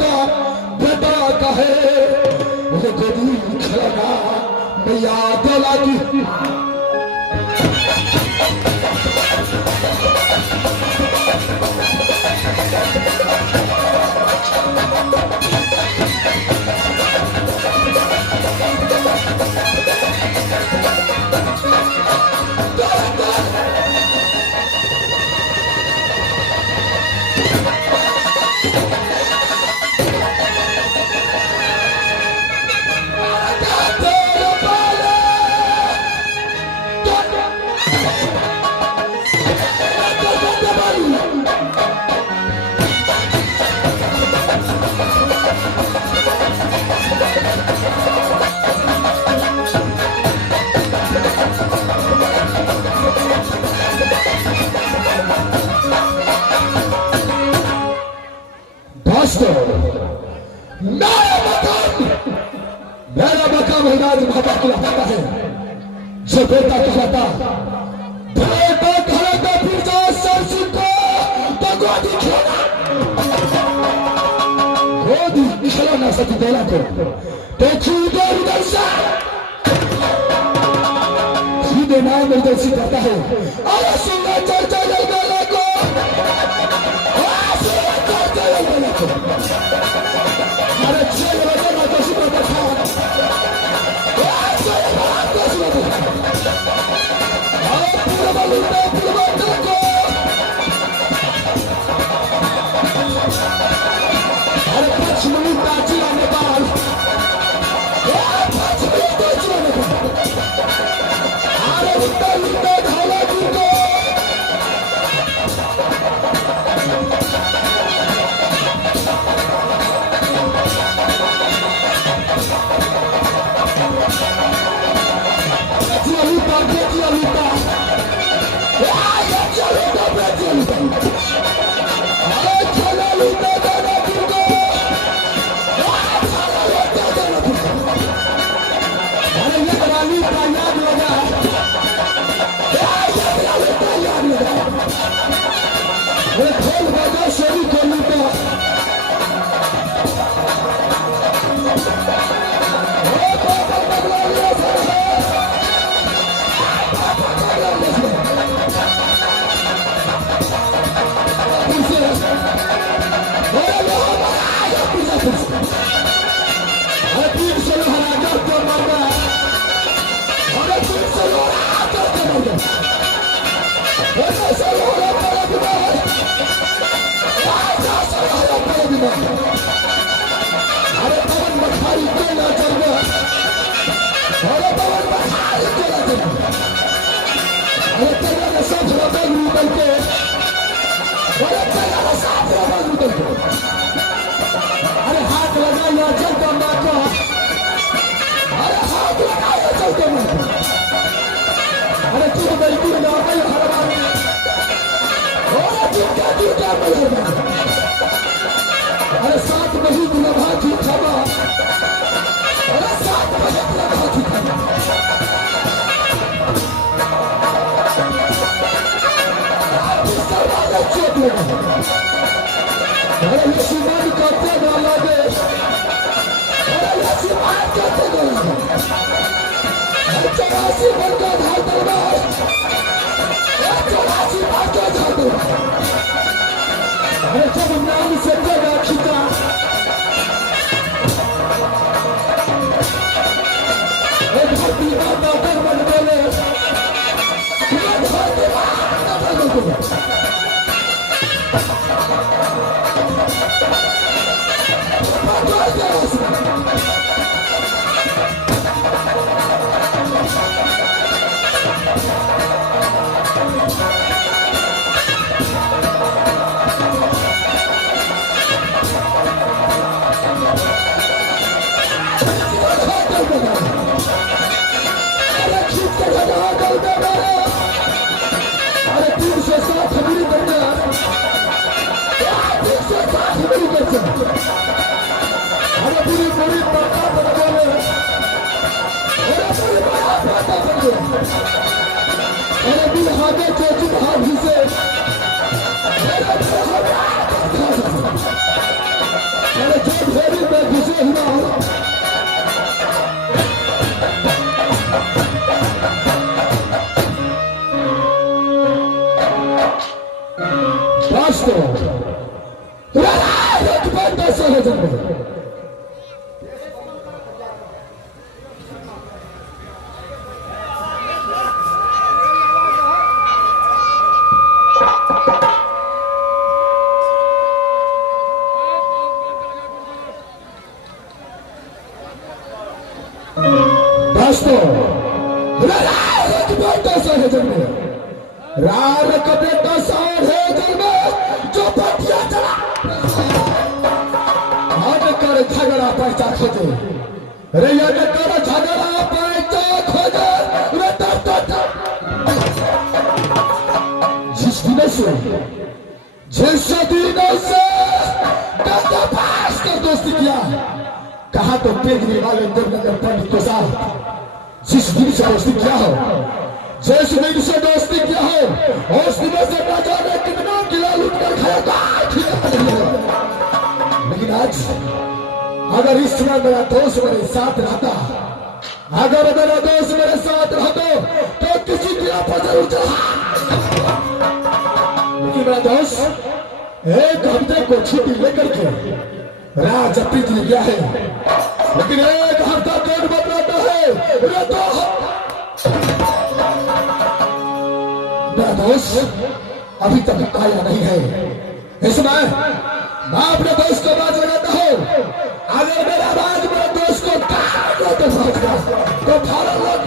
का बेटा कहे वो गोदी खिलाना मैया दला की मेरा मकाम इलाज बाबा को लगाता है जो बेटा कहलाता बेटा कहलाता फिर जाओ सरसी को तो गोदी खिलाना सती देना को तो छूटो उधर से सीधे नाम निर्देशित करता है अरे सुनना चर्चा जलगाना को अरे चल बजे ना तो सुबह बैठा अरे 5 मिनट बाजी आने बाद 5 मिनट बाजी आने बाद अरे उल्टा ढाला को अरे पवन बखारी के ना चलना अरे पवन बखारी के ना चलना अरे तेरा ने सब रबे निकल के अरे तेरा ने सब रबे निकल के अरे हाथ लगा या चल तो ना को अरे हाथ लगा या चल तो ना अरे तू बेटी ना भाई हरवा अरे तू क्या बोल अरे 7 बजे गुलाबा की खबर अरे 7 बजे गुलाबा की खबर अरे ये सीमान करते डाला दे अरे ये सीमान करते डाला दे अरे 84 बन का धार दरबार 84 बन का धार दरबार अरे जब नाम से जगह खिता एक धरती माता पर बन बोले धरती माता पर बन बोले सकते। दोस्तों रार का बेटा सार है जन्म जो पटिया चला कर झगड़ा पैसा खोजे रे याद कर झगड़ा पैसा खोजे जिस दिनों से पास कर दोस्ती किया कहा तो पेगनी वाले देवनगर पंडित के साथ जिस दिन से दोस्ती किया हो जिस दिन से दोस्ती किया हो उस दिन से न जाने कितना किला लूट कर खाया लेकिन आज अगर इस समय मेरा दोस्त मेरे साथ रहता अगर मेरा दोस्त मेरे साथ रहता तो किसी की आपस लेकिन मेरा दोस्त एक हफ्ते को छुट्टी लेकर के राजपी जी गया है लेकिन एक हफ्ता कौन बदलाता है मेरा दोस्त अभी तक आया नहीं है। इस समय मैं अपने दोस्त को आवाज लगाता हूँ अगर मेरा आवाज मेरे दोस्त को तो पहुंच गया तो भारत लोग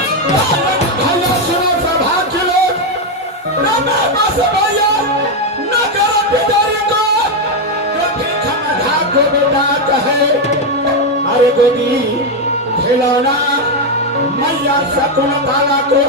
भैया सुनो सभा के लोग, न मैं बस भैया न करो पिटारी को, क्योंकि खमधा को बेटा कहे अरे गोदी खिलौना मैया शकुन ताला को